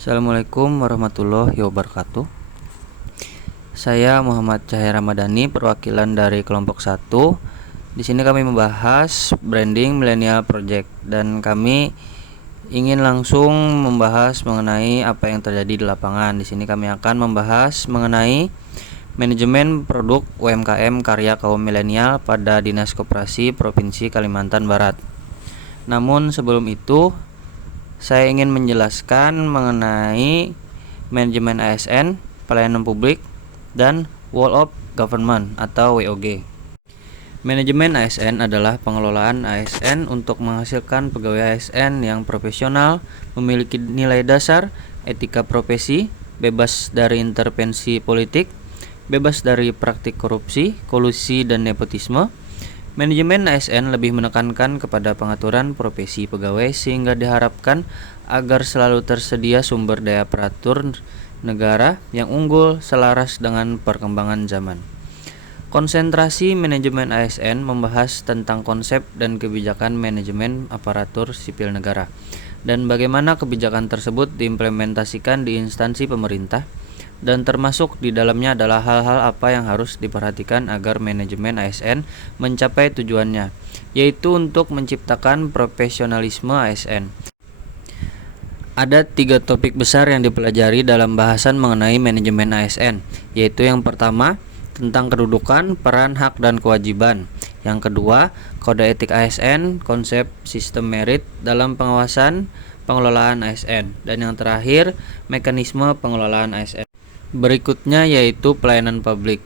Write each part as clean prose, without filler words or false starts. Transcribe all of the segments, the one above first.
Assalamualaikum warahmatullahi wabarakatuh. Saya Muhammad Cahaya Ramadhani, perwakilan dari kelompok 1. Di sini kami membahas branding millennial project dan kami ingin langsung membahas mengenai apa yang terjadi di lapangan. Di sini kami akan membahas mengenai manajemen produk UMKM karya kaum milenial pada Dinas Koperasi Provinsi Kalimantan Barat. Namun sebelum itu, saya ingin menjelaskan mengenai manajemen ASN, pelayanan publik, dan Whole of Government atau WOG. Manajemen ASN adalah pengelolaan ASN untuk menghasilkan pegawai ASN yang profesional, memiliki nilai dasar, etika profesi, bebas dari intervensi politik, bebas dari praktik korupsi, kolusi, dan nepotisme. Manajemen ASN lebih menekankan kepada pengaturan profesi pegawai sehingga diharapkan agar selalu tersedia sumber daya aparatur negara yang unggul selaras dengan perkembangan zaman. Konsentrasi manajemen ASN membahas tentang konsep dan kebijakan manajemen aparatur sipil negara dan bagaimana kebijakan tersebut diimplementasikan di instansi pemerintah, dan termasuk di dalamnya adalah hal-hal apa yang harus diperhatikan agar manajemen ASN mencapai tujuannya, yaitu untuk menciptakan profesionalisme ASN. Ada 3 topik besar yang dipelajari dalam bahasan mengenai manajemen ASN, yaitu yang pertama, tentang kedudukan, peran, hak, dan kewajiban. Yang kedua, kode etik ASN, konsep sistem merit dalam pengawasan pengelolaan ASN. Dan yang terakhir, mekanisme pengelolaan ASN. Berikutnya yaitu pelayanan publik.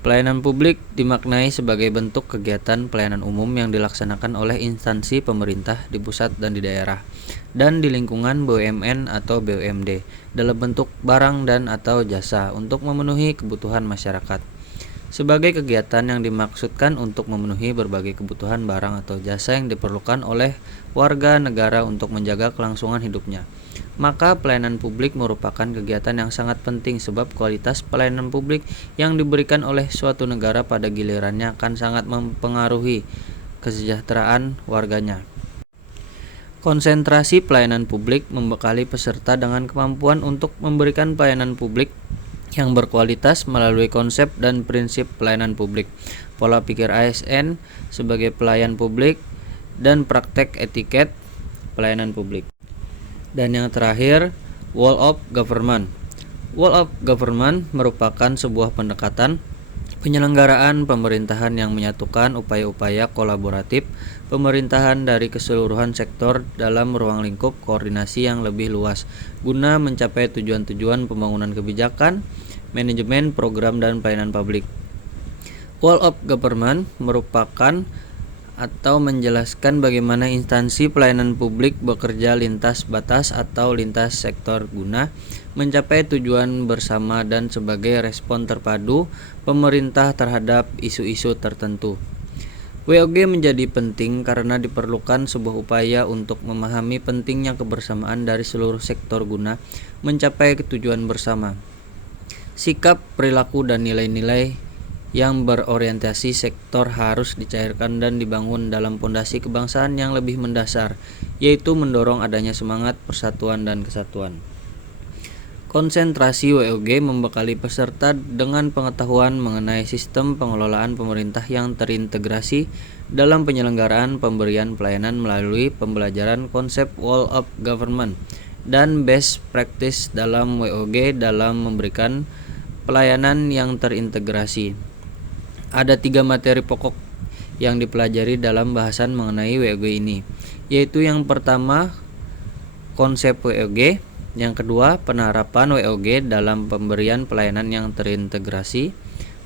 Pelayanan publik dimaknai sebagai bentuk kegiatan pelayanan umum yang dilaksanakan oleh instansi pemerintah di pusat dan di daerah, dan di lingkungan BUMN atau BUMD dalam bentuk barang dan atau jasa untuk memenuhi kebutuhan masyarakat. Sebagai kegiatan yang dimaksudkan untuk memenuhi berbagai kebutuhan barang atau jasa yang diperlukan oleh warga negara untuk menjaga kelangsungan hidupnya, maka pelayanan publik merupakan kegiatan yang sangat penting sebab kualitas pelayanan publik yang diberikan oleh suatu negara pada gilirannya akan sangat mempengaruhi kesejahteraan warganya. Konsentrasi pelayanan publik membekali peserta dengan kemampuan untuk memberikan pelayanan publik yang berkualitas melalui konsep dan prinsip pelayanan publik, pola pikir ASN sebagai pelayan publik, dan praktek etiket pelayanan publik. Dan yang terakhir, Whole of Government. Whole of Government merupakan sebuah pendekatan penyelenggaraan pemerintahan yang menyatukan upaya-upaya kolaboratif pemerintahan dari keseluruhan sektor dalam ruang lingkup koordinasi yang lebih luas guna mencapai tujuan-tujuan pembangunan kebijakan, manajemen, program, dan pelayanan publik. Whole of Government merupakan atau menjelaskan bagaimana instansi pelayanan publik bekerja lintas batas atau lintas sektor guna mencapai tujuan bersama dan sebagai respon terpadu pemerintah terhadap isu-isu tertentu. WOG menjadi penting karena diperlukan sebuah upaya untuk memahami pentingnya kebersamaan dari seluruh sektor guna mencapai tujuan bersama. Sikap, perilaku, dan nilai-nilai yang berorientasi sektor harus dicairkan dan dibangun dalam pondasi kebangsaan yang lebih mendasar, yaitu mendorong adanya semangat persatuan dan kesatuan. Konsentrasi WOG membekali peserta dengan pengetahuan mengenai sistem pengelolaan pemerintah yang terintegrasi dalam penyelenggaraan pemberian pelayanan melalui pembelajaran konsep Whole of Government dan best practice dalam WOG dalam memberikan pelayanan yang terintegrasi. Ada 3 materi pokok yang dipelajari dalam bahasan mengenai WOG ini, yaitu yang pertama, konsep WOG, yang kedua, penerapan WOG dalam pemberian pelayanan yang terintegrasi,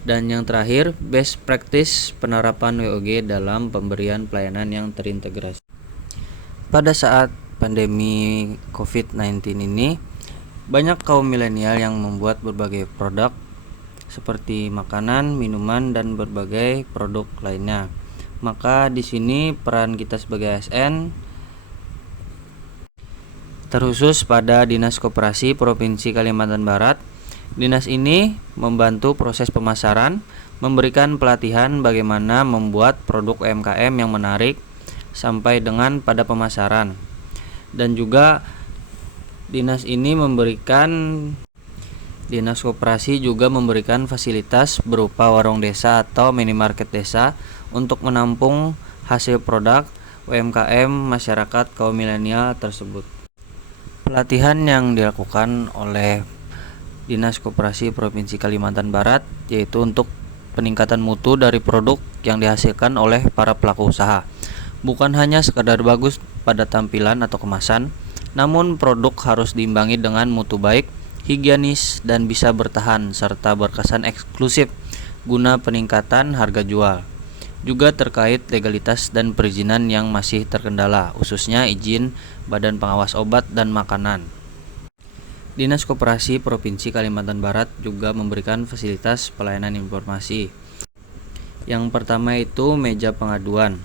dan yang terakhir, best practice penerapan WOG dalam pemberian pelayanan yang terintegrasi. Pada saat pandemi COVID-19 ini, banyak kaum milenial yang membuat berbagai produk seperti makanan, minuman, dan berbagai produk lainnya. Maka di sini peran kita sebagai ASN terkhusus pada Dinas Koperasi Provinsi Kalimantan Barat. Dinas ini membantu proses pemasaran, memberikan pelatihan bagaimana membuat produk UMKM yang menarik sampai dengan pada pemasaran, dan juga Dinas Koperasi juga memberikan fasilitas berupa warung desa atau minimarket desa untuk menampung hasil produk UMKM masyarakat kaum milenial tersebut. Pelatihan yang dilakukan oleh Dinas Koperasi Provinsi Kalimantan Barat yaitu untuk peningkatan mutu dari produk yang dihasilkan oleh para pelaku usaha. Bukan hanya sekadar bagus pada tampilan atau kemasan, namun produk harus diimbangi dengan mutu baik, higienis, dan bisa bertahan serta berkesan eksklusif guna peningkatan harga jual. Juga terkait legalitas dan perizinan yang masih terkendala, khususnya izin Badan Pengawas Obat dan Makanan. Dinas Koperasi Provinsi Kalimantan Barat juga memberikan fasilitas pelayanan informasi. Yang pertama itu meja pengaduan,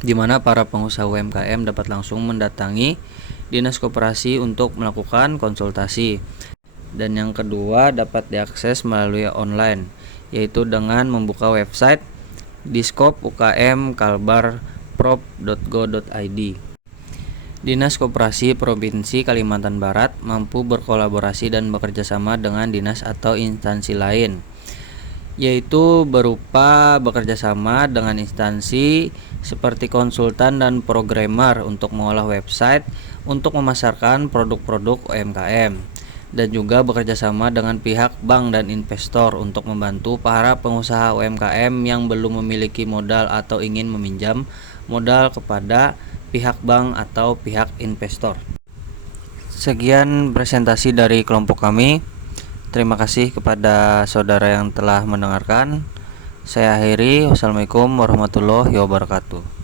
di mana para pengusaha UMKM dapat langsung mendatangi Dinas Koperasi untuk melakukan konsultasi. Dan yang kedua dapat diakses melalui online, yaitu dengan membuka website diskop.ukm.kalbar.prov.go.id. Dinas Koperasi Provinsi Kalimantan Barat mampu berkolaborasi dan bekerja sama dengan dinas atau instansi lain, yaitu berupa bekerja sama dengan instansi seperti konsultan dan programmer untuk mengolah website untuk memasarkan produk-produk UMKM, dan juga bekerja sama dengan pihak bank dan investor untuk membantu para pengusaha UMKM yang belum memiliki modal atau ingin meminjam modal kepada pihak bank atau pihak investor. Sekian presentasi dari kelompok kami. Terima kasih kepada saudara yang telah mendengarkan. Saya akhiri. Wassalamualaikum warahmatullahi wabarakatuh.